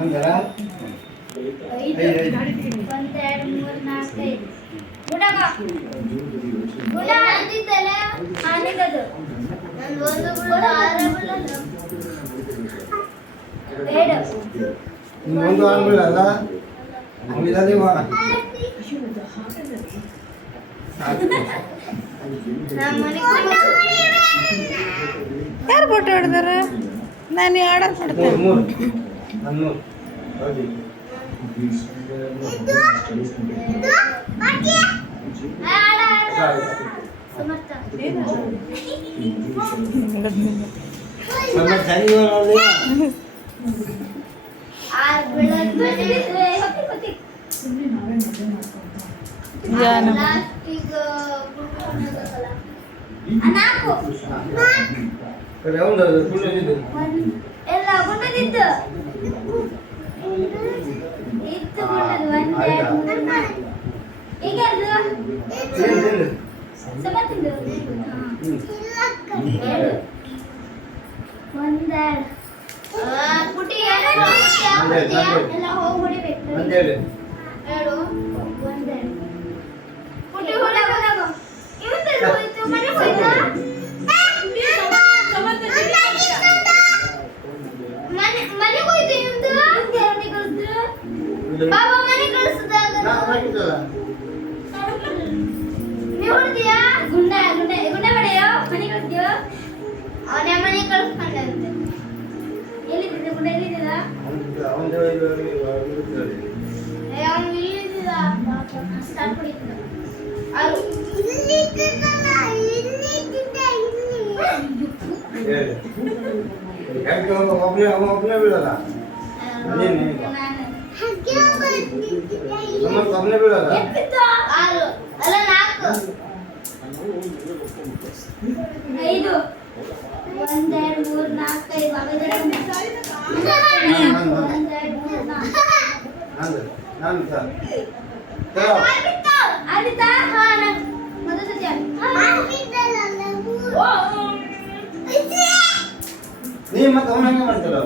ಒಂದರ ಐದು ಒಂದೆರಡು ಮೂರು ನಾಲ್ಕು ಐದು ಗುಣಗ ಗುಣ ಅಂತಿದ್ದಲ್ಲ ಆನೆಗದು ನಾನು ಒಂದು ಗುಣ ಆರು ಗುಣ ಏಳು ಒಂದು ಆರು ಅಲ್ಲ ಉಳಿದದೆ ವಾ ಯಾರು ಫೋಟೋ ಹಿಡ್ದಾರ ನಾನು ಆಡೋದು ಮಾಡ್ತೇನೆ ಮೂರು ನನ್ನೂರು ಹೌದು ಸಮರ್ಥ ನಮ್ಮ ಜನಿಗಳು ಆರು ಬೆಳಗ್ಗೆ ಜಾನು ಈಗ ನಾಲ್ಕು ರೌಂಡ್ ಕುಳ್ಳದಿದೆ ಎಲ್ಲ ಗುಣದಿದ್ದು ಇತ್ತು ಗುಣದ ಈಗ ಸಮತಿಂದು ಏಳು ಒಂದೆರಡು ಪುಟಿ ಎಲ್ಲ ಹೋಗಿ ಹೊಡಿಬೇಕು ಒಂದೆರಡು ಏಳು ಒಂದೆರಡು ಪುಟಿ ಹೊಡೋದು ಇವತ್ತು ಹೋಯ್ತು ಮನೆ ಹೋಯ್ತಾ ಮನೆ ಹೋಯ್ತು ಇವಂದು ಮನೆ ಕಳಿಸಿದ್ರು ಬಾಬಾ ಮನೆ ಕಳಿಸಿದಾಗ ನೀವು ಹೊಡ್ತೀಯಾ ಗುಂಡ ಗುಂಡ ಗುಂಡ ಬಡೆಯೋ ಮನೆ ಕಳಿಸ್ತೀಯೋ ಅವನೇ ಮನೆ ಕಳಿಸ್ಕೊಂಡಂತೆ ಎಲ್ಲಿದ್ದ ಗುಂಡ ಎಲ್ಲಿದ್ದ ಅವನು ಇಲ್ಲಿದ್ದ ಸ್ಟಾರ್ಟ್ ಮಾಡಿದ್ದ ಆರು ಒಬ್ಬನೇ ಬೀಳಲ್ಲ ಒಬ್ಬನೇ ಬೀಳಲ್ಲ ಆರು ಅಲ್ಲ ನಾಲ್ಕು ಐದು ಒಂದೆರಡು ಮೂರು ನಾಲ್ಕು ಐದು ಒಂದೆರಡು ಮೂರು ನಾಲ್ಕು ನಾನು ಆದಿತ್ಯ ಹಾ ಮೊದಲ ಸತ್ಯ ನೀ ಮತ್ತೆ ಅವನ ಹಂಗೆ ಮಾಡ್ತಾರ